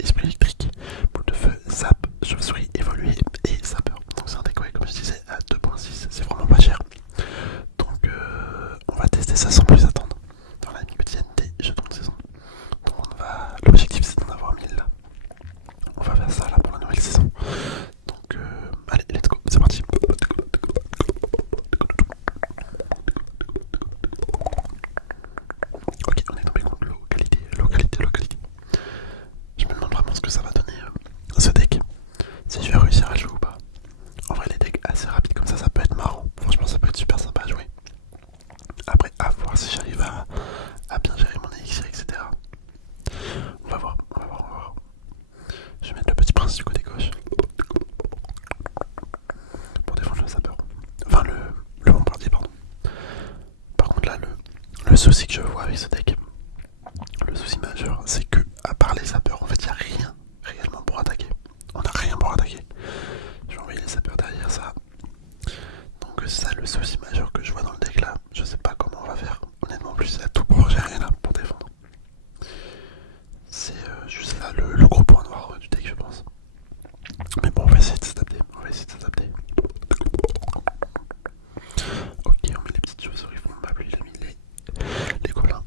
esprit électrique, boule de feu, zap, chauve-souris, évolué et sapeur. Donc c'est un deck, ouais, comme je disais, à 2.6, c'est vraiment pas cher. Donc on va tester ça sans plus attendre. Dans la quotidienne des jetons de saison. Donc l'objectif c'est d'en avoir 1000 là. On va faire ça là pour la nouvelle saison. Donc allez, let's go, c'est parti. Ok, on est tombé contre localité. Je me demande vraiment ce que ça va donner ce deck. Si je vais réussir à le jouer ou pas. En vrai, les decks assez rapides comme ça peut être marrant. Franchement, ça peut être super sympa à jouer. Après, à voir si j'arrive à bien gérer mon élixir, etc. On va voir. Je vais mettre le petit prince du côté gauche. Pour défendre le sapeur. Enfin, le bombardier, pardon. Par contre, là, le souci que je vois avec ce deck, le souci majeur, c'est que, à part les sapeurs, en fait, il n'y a rien réellement pour attaquer. On n'a rien pour attaquer. Je vais envoyer les sapeurs derrière ça. Donc, c'est ça le souci majeur que je vois dans le deck là. Je sais pas comment on va faire. Honnêtement, en plus, il y a tout pour gérer là, pour défendre. C'est juste là le gros point noir du deck, je pense. Mais bon, on va essayer de s'adapter. Ok, on met les petites chauves-souris fond de map. Lui, il a mis les gobelins.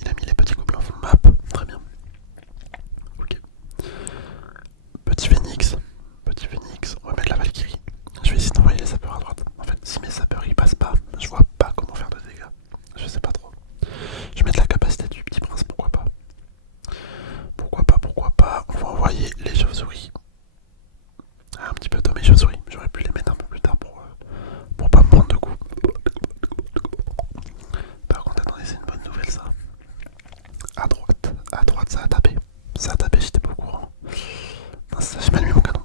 Il a mis les petits gobelins fond de map. Très bien. Ok. Petit phénix. On va mettre la Valkyrie. Je vais essayer d'envoyer les sapeurs à droite. En fait, si mes sapeurs ils passent pas, je vois pas comment faire de dégâts. Je sais pas trop. Je vais mettre la capacité du petit prince, pourquoi pas. Pourquoi pas. On va envoyer les chauves-souris. Un petit peu tôt mes chauves-souris. J'aurais pu les mettre un peu plus tard pour pas me prendre de coups. Par contre, attendez, c'est une bonne nouvelle ça. À droite, ça a tapé. J'étais pas au courant. Non, ça, j'ai mal mis mon canon.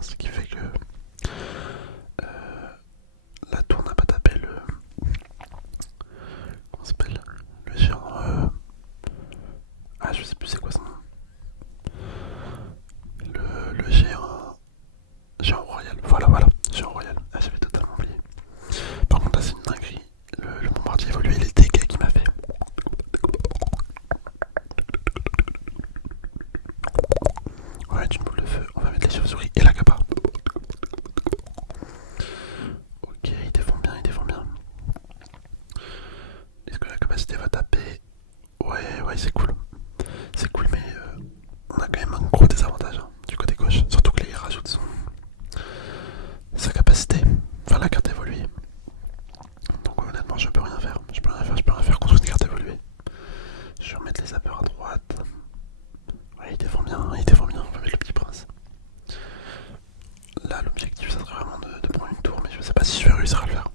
Ce qui fait que la tour n'a pas tapé le. Comment ça s'appelle? Le géant. Ah, je sais plus c'est quoi son nom. Le géant. Géant royal. Voilà. Géant royal. Ah, j'avais totalement oublié. Par contre, là, c'est une dinguerie. Le bombardier évolué, les dégâts qu'il m'a fait. On va mettre une boule de feu. On va mettre les chauves-souris et la capa. Ok, il défend bien. Est-ce que la capacité va taper? Ouais, c'est cool. Mais on a quand même un gros désavantage hein, du côté gauche. Surtout que là, il rajoute sa capacité. Enfin, la carte évoluée. Donc honnêtement, je peux rien faire contre une carte évoluée. Je vais remettre les sapeurs à droite. Ouais, il défend bien. On va mettre le petit prince. Là, l'objectif, ça serait vraiment de prendre une tour, mais je sais pas si je vais réussir à le faire.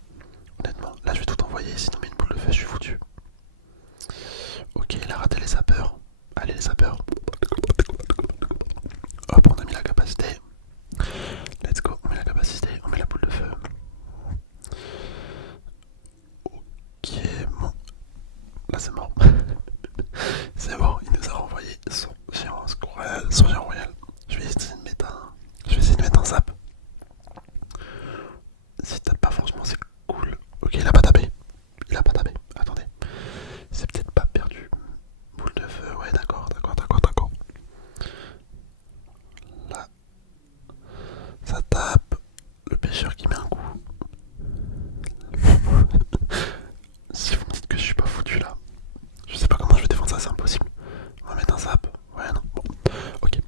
Honnêtement, là, je vais tout envoyer. Sinon, mais une boule de feu, je suis foutu. Ok, il a raté les sapeurs. Allez, les sapeurs. Hop, on a mis la capacité. Let's go, on met la capacité, on met la boule de feu. Ok, bon. Là, c'est mort. C'est bon, il nous a renvoyé son géant royal. Je vais essayer de mettre un zap. Si tape pas, franchement, c'est cool. Ok, il a pas tapé. Attendez. C'est peut-être pas perdu. Boule de feu, ouais, d'accord. Là, ça tape. Le pêcheur qui met un coup. Si vous me dites que je suis pas foutu là, je sais pas comment je vais défendre ça, c'est impossible. On va mettre un zap. Ouais, non. Bon. Ok.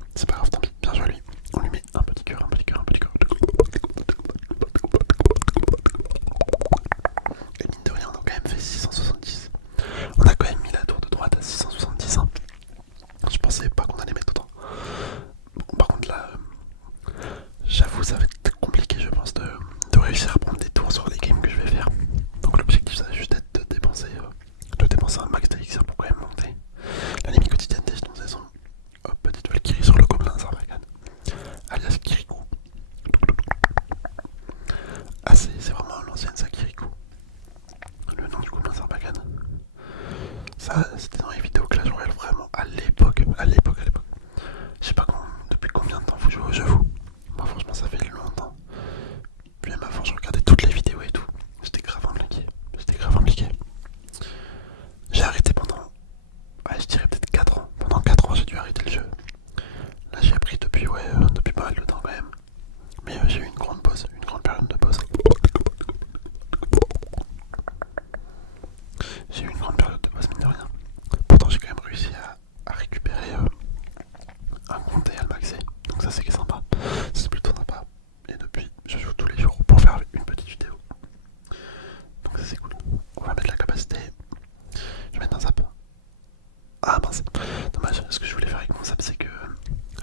dommage. Ce que je voulais faire avec mon zap, c'est que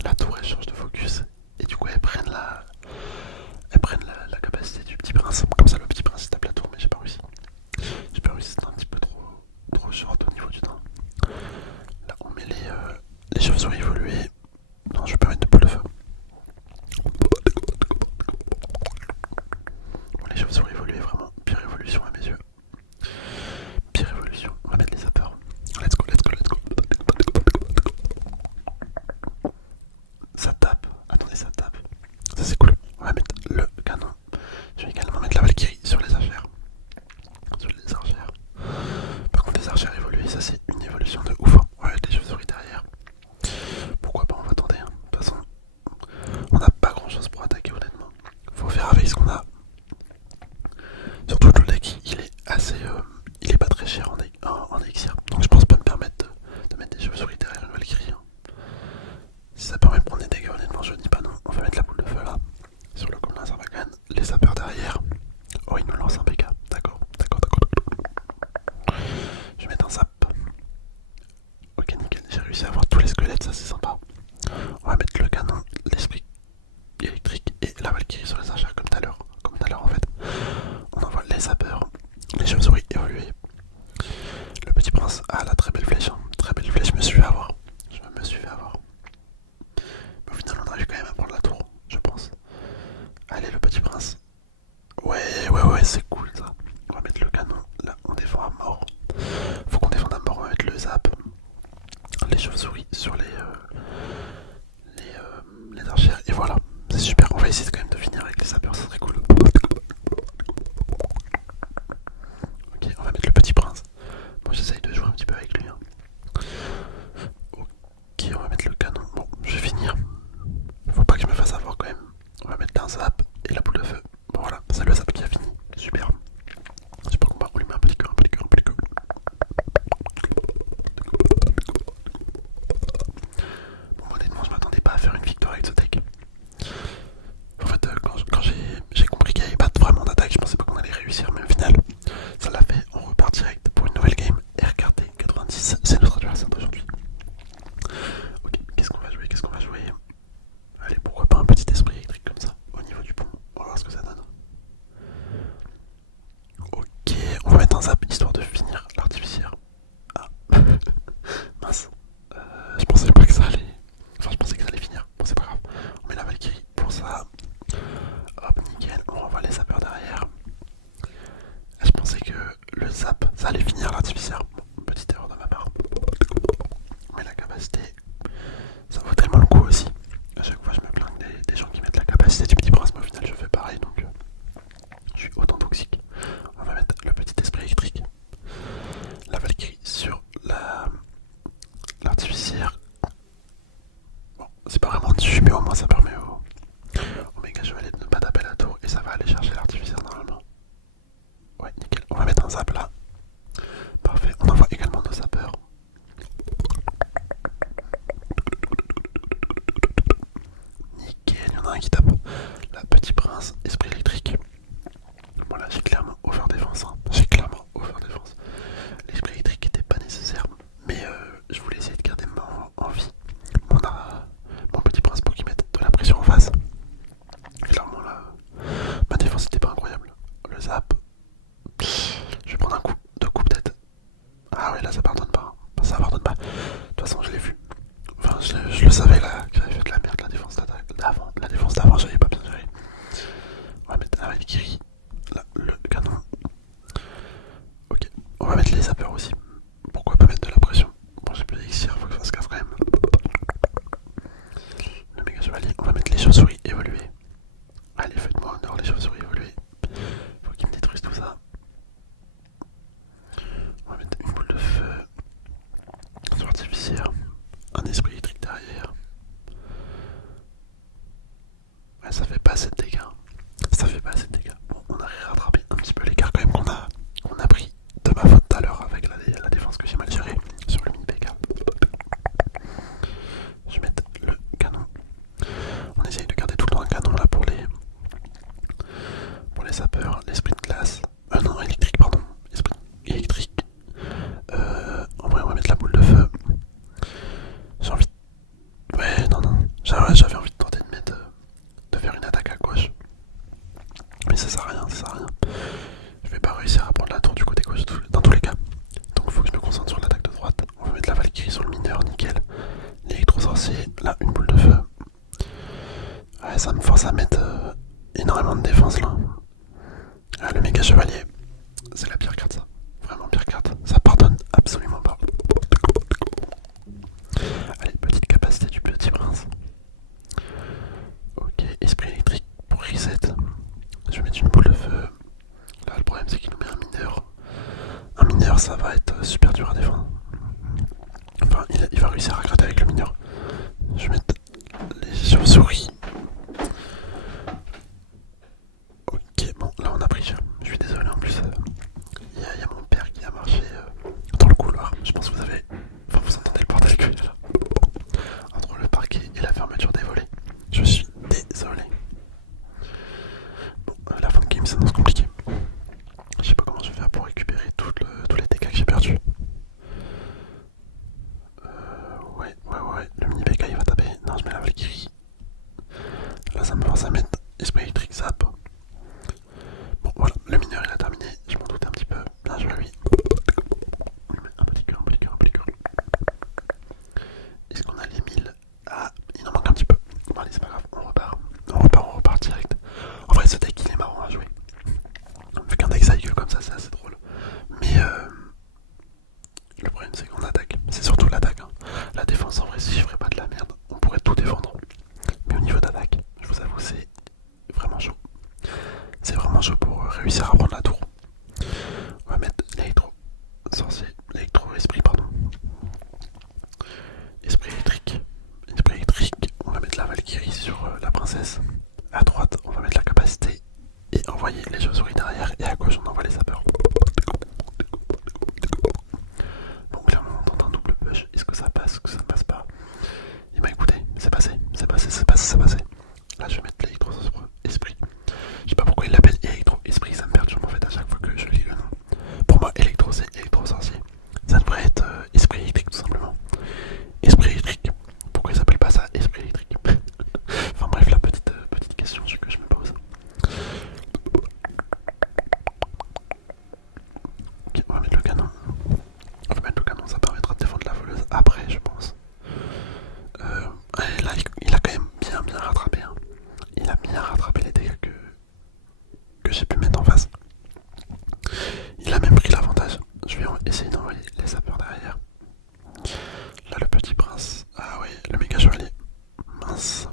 la tour elle change de focus et du coup elles prennent la capacité du petit prince. Comme ça le petit prince il tape la tour, mais j'ai pas réussi. J'ai pas réussi, c'était un petit peu trop short au niveau du temps. Là on met les chauves-souris évoluées. Non, je vais pas mettre de boule de feu. Bon, les chauves-souris évoluées, vraiment pire évolution à mes yeux. Pire évolution, on va mettre les zappers. Let's go, let's go, let's go. Ça tape, attendez, ça tape. Ça c'est cool. On va mettre le canon. Je vais également mettre la Valkyrie sur les archères. Sur les archères. Par contre, les archères évoluées, ça c'est une évolution de ouf. On va mettre les chauves-souris derrière. Pourquoi pas, on va tenter. De toute façon, on n'a pas grand chose pour attaquer, honnêtement. Faut faire avec ce qu'on a. Surtout le deck, il est assez. Il est pas très cher en élixir. Donc je pense pas me permettre de mettre des chauves-souris derrière une Valkyrie. Si ça permet de prendre des dégâts, honnêtement, je dis pas non. On va mettre la boule de feu là. Sur le gobelin Sarbacane. Les sapeurs derrière. Oh, il nous lance un PK. D'accord, d'accord, d'accord. Je vais mettre un zap. Ok, nickel. J'ai réussi à avoir tous les squelettes, ça c'est sympa. On va mettre le canon, l'esprit électrique et la Valkyrie sur les archères comme tout à l'heure. Comme tout à l'heure en fait. On envoie les sapeurs, les chauves-souris évoluées. Le petit prince a la très belle flèche. Hein. Très belle flèche, je me suis fait avoir. Je me suis fait avoir. Mais au final, on arrive quand même à prendre la tour, je pense. Allez, le petit prince. Ouais, c'est cool ça. On va mettre le canon. Là, on défend à mort. Faut qu'on défende à mort. On va mettre le zap. Les chauves-souris sur les archères. Et voilà. C'est super. On va essayer quand même de finir avec les sapeurs. Ça serait cool. Ok, on va mettre le petit prince. Bon, j'essaye de jouer un petit peu avec lui. Hein. Ok, on va mettre le canon. Bon, je vais finir. Faut pas que je me fasse avoir quand même. On va mettre un zap et la boule de feu. Bon voilà, c'est le zap qui a fini. Super. Super combat, on lui met un petit cœur, un petit cœur, un petit cœur. Bon, honnêtement, je m'attendais pas à faire une victoire avec ce deck. En fait, quand j'ai compris qu'il n'y avait pas vraiment d'attaque, je pensais pas qu'on allait réussir, mais au final, ça l'a fait. On repart direct pour une nouvelle game. RKT 90, c'est notre adversaire d'aujourd'hui. Ok, qu'est-ce qu'on va jouer? Qu'est-ce qu'on va jouer? Allez, pourquoi pas un petit esprit électrique comme ça, au niveau du pont. On va voir ce que ça donne. Ok, on va mettre un zap histoire de finir l'artificière. Ah, mince. Je pensais pas que ça allait. Enfin, je pensais que ça allait finir. Bon, c'est pas grave. On met la Valkyrie pour ça. Hop, nickel. On renvoie les zappers derrière. Je pensais que le zap, ça allait finir l'artificière. Bon, petite erreur de ma part. Mais la capacité, ça vaut tellement le coup aussi. À chaque fois, je me plains des gens qui mettent la capacité du petit prince, mais au final, je fais pareil. Donc, je suis autant toxique. On va mettre le petit esprit électrique. La Valkyrie sur l'artificière. Bon, c'est pas vraiment dessus, mais au moins ça permet au méga chevalier de ne pas taper la tour et ça va aller chercher l'artificière normalement. Ouais, nickel. On va mettre un zap là. Parfait. On envoie également nos zappers. Nickel, il y en a un qui tape. La petit prince, esprit électrique. Bon là j'ai clairement overdéfense. Hein. J'ai clairement overdéfense. L'esprit électrique était pas nécessaire. Mais je voulais essayer de garder en vie mon petit prince pour qu'il mette de la pression en face. Clairement là, ma défense était pas incroyable. Le zap. Je vais prendre un coup, deux coups peut-être. Ah ouais là ça pardonne pas. Ça pardonne pas. De toute façon je l'ai vu. Enfin je le savais là que j'avais fait de la merde la défense d'avant. La défense d'avant j'avais pas bien géré. On va mettre la Valkyrie. Là, le canon. Ok. On va mettre les zappers aussi. Pourquoi pas mettre de la pression? Bon j'ai plus d'élixir, faut que je fasse gaffe quand même. Le méga chevalier, on va mettre les chauves-souris évoluées. Allez, faites-moi honneur, les chauves-souris évoluées. Faut qu'ils me détruisent tout ça. On va mettre une boule de feu sur l'artificière. Un esprit électrique derrière. Ouais, ça fait pas assez de dégâts. Ça fait pas assez de dégâts. Bon, on a rattrapé un petit peu l'écart quand même qu'on a pris de ma faute tout à l'heure avec la défense que j'ai mal gérée sur le mini PK. Je vais mettre le canon. On essaye de garder tout le temps un canon là pour les sapeurs, l'esprit de glace. Non, électrique, pardon. Esprit électrique. En vrai, on va mettre la boule de feu. sorcier, là une boule de feu. Ouais, ça me force à mettre énormément de défense là. Ah, le méga chevalier, c'est la pire carte ça. Vraiment pire carte. Ça pardonne absolument pas. Allez, petite capacité du petit prince. Ok, esprit électrique pour reset. Je vais mettre une boule de feu. Là, le problème c'est qu'il nous met un mineur. Un mineur, ça va être super dur à défendre. Enfin, il va réussir à gratter avec le mineur. Je vais mettre les chauves-souris. Ok, bon, là on a pris cher. Je suis désolé en plus. Il y a mon père qui a marché dans le couloir. Je pense que vous avez. Enfin, vous entendez le bordel que là. Entre le parquet et la fermeture des volets. Je suis désolé. Bon, la fin de game s'annonce compliquée. Je sais pas comment je vais faire pour récupérer tous les dégâts que j'ai perdus. Ouais. Le mini BK il va taper. Non, je mets la Valkyrie. Là, ça me force à mettre esprit électrique zap. Bon, voilà, le mineur il a terminé. Je m'en doutais un petit peu. Bien joué à lui. Un petit cœur. Est-ce qu'on a les 1000? Ah, il en manque un petit peu. Bon, allez, c'est pas grave, on repart direct. En vrai, ce deck il est marrant à jouer. Vu qu'un deck cycle comme ça, c'est assez drôle. Mais le problème, c'est qu'on attaque. C'est surtout l'attaque. Hein. La défense, en vrai, si je ferais pas de la merde, on pourrait tout défendre. Mais au niveau d'attaque, je vous avoue, c'est vraiment chaud. C'est vraiment chaud pour réussir à prendre la tour. On va mettre l'électro-esprit, pardon. Esprit électrique. On va mettre la Valkyrie sur la princesse. À droite, on va mettre la capacité et envoyer les chauves-souris derrière. Et à gauche, on envoie les sapeurs. Donc là, on entend un double push. Est-ce que ça passe? Est-ce que ça ne passe pas? Et bah écoutez, c'est passé. Là, je vais mettre l'électro-esprit. Je sais pas pourquoi il l'appelle électro-esprit. Ça me perturbe en fait à chaque fois que je lis le nom. Pour moi, électro, c'est électro-sorcier. Ça devrait être esprit électrique tout simplement. Esprit électrique. Pourquoi ils s'appellent pas ça esprit électrique? Enfin bref, la petite question que je me pose. Ok, on va mettre le canon. Ça permettra de défendre la voleuse après, je pense. Là, il a quand même bien rattrapé. Hein. Il a bien rattrapé les dégâts que j'ai pu mettre en face. Il a même pris l'avantage. Je vais essayer d'envoyer les sapeurs derrière. Là, le petit prince. Ah oui, le méga chevalier. Mince.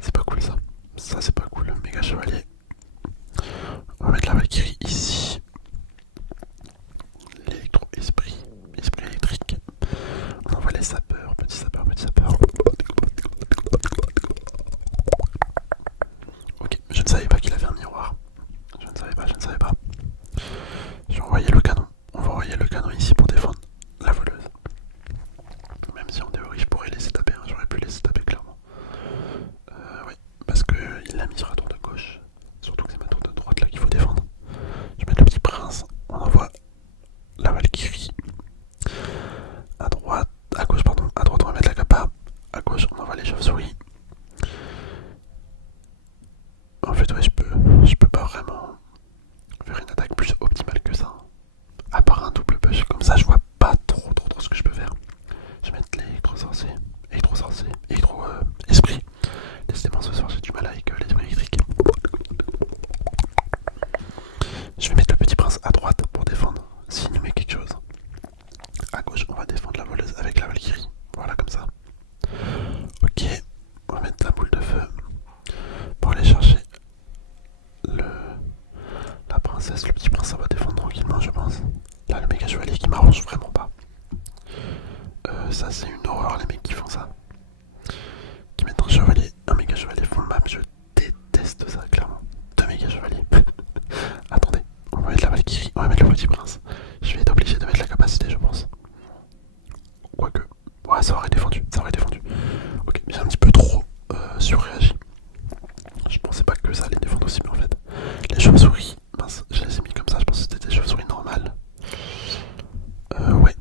C'est pas cool ça. Ça, c'est pas cool, le méga chevalier. On va mettre la Valkyrie ici. L'électro-esprit. Esprit électrique. On envoie les sapeurs. Petit sapeur. Ok, je ne savais pas qu'il avait un miroir. Je ne savais pas. Je vais envoyer le canon. On va envoyer le canon ici pour défendre la voleuse. Même si en théorie je pourrais laisser taper, hein. J'aurais pu laisser taper clairement. Oui, parce qu'il l'a mis sur la tour de gauche. Surtout que c'est ma tour de droite là qu'il faut défendre. Je vais mettre le petit prince. On envoie la Valkyrie. À gauche pardon. À droite on va mettre la capa. À gauche on envoie les chauves-souris. En fait ouais je peux pas vraiment faire une attaque plus optimale que ça. À part un double push, comme ça je vois pas trop ce que je peux faire. Je vais mettre l'électro-sorcier, esprit. Décidément ce soir j'ai du mal avec l'esprit électrique. Je vais mettre le petit prince à droite pour défendre s'il nous met quelque chose. À gauche on va défendre la voleuse avec la Valkyrie. Voilà comme ça. Ok, on va mettre la boule de feu pour aller chercher la princesse. Le petit prince ça va défendre tranquillement je pense. Là le méga chevalier qui m'arrange vraiment pas. Ça c'est une horreur les mecs qui font ça. Qui mettent un méga chevalier full map, je déteste ça clairement. Deux méga chevaliers. Attendez, on va mettre la Valkyrie, on va mettre le petit prince. Je vais être obligé de mettre la capacité je pense. Quoique, ouais ça aurait défendu. Ok, mais j'ai un petit peu trop surréagi. Je pensais pas que ça allait défendre aussi, mais en fait, les chauves-souris, mince, je les ai mis comme ça, je pensais que c'était des chauves-souris normales. Ouais.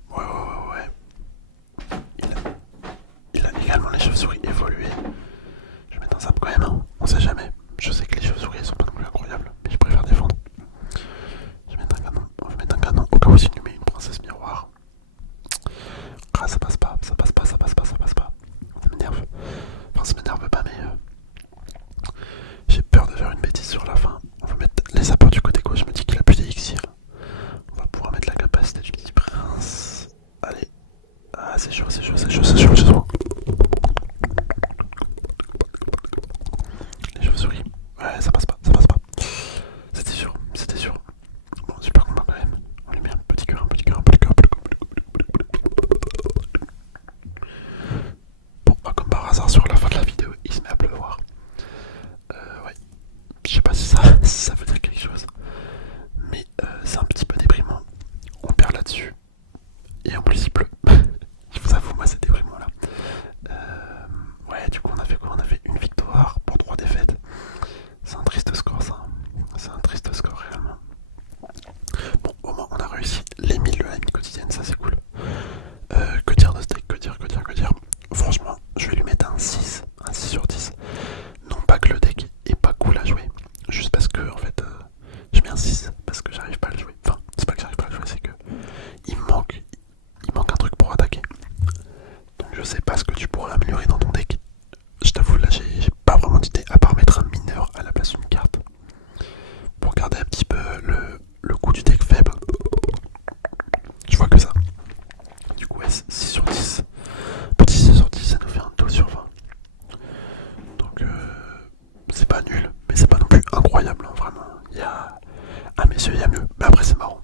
Il a également les chauves-souris évoluées. Je vais mettre un zap quand même, hein. On sait jamais. Je sais que les chauves-souris sont pas non plus incroyables, mais je préfère défendre. Je vais mettre un canon, on va mettre un canon au cas où il nous met une princesse miroir. Ah ça passe pas. pas ce que tu pourrais améliorer dans ton deck. Je t'avoue, là j'ai pas vraiment d'idée à part mettre un mineur à la place d'une carte pour garder un petit peu le coup du deck faible. Je vois que ça. Du coup, ouais, 6 sur 10. Petit 6 sur 10, ça nous fait un 12 sur 20. Donc, c'est pas nul, mais c'est pas non plus incroyable, hein, vraiment. À mes yeux, il y a mieux. Mais après, c'est marrant.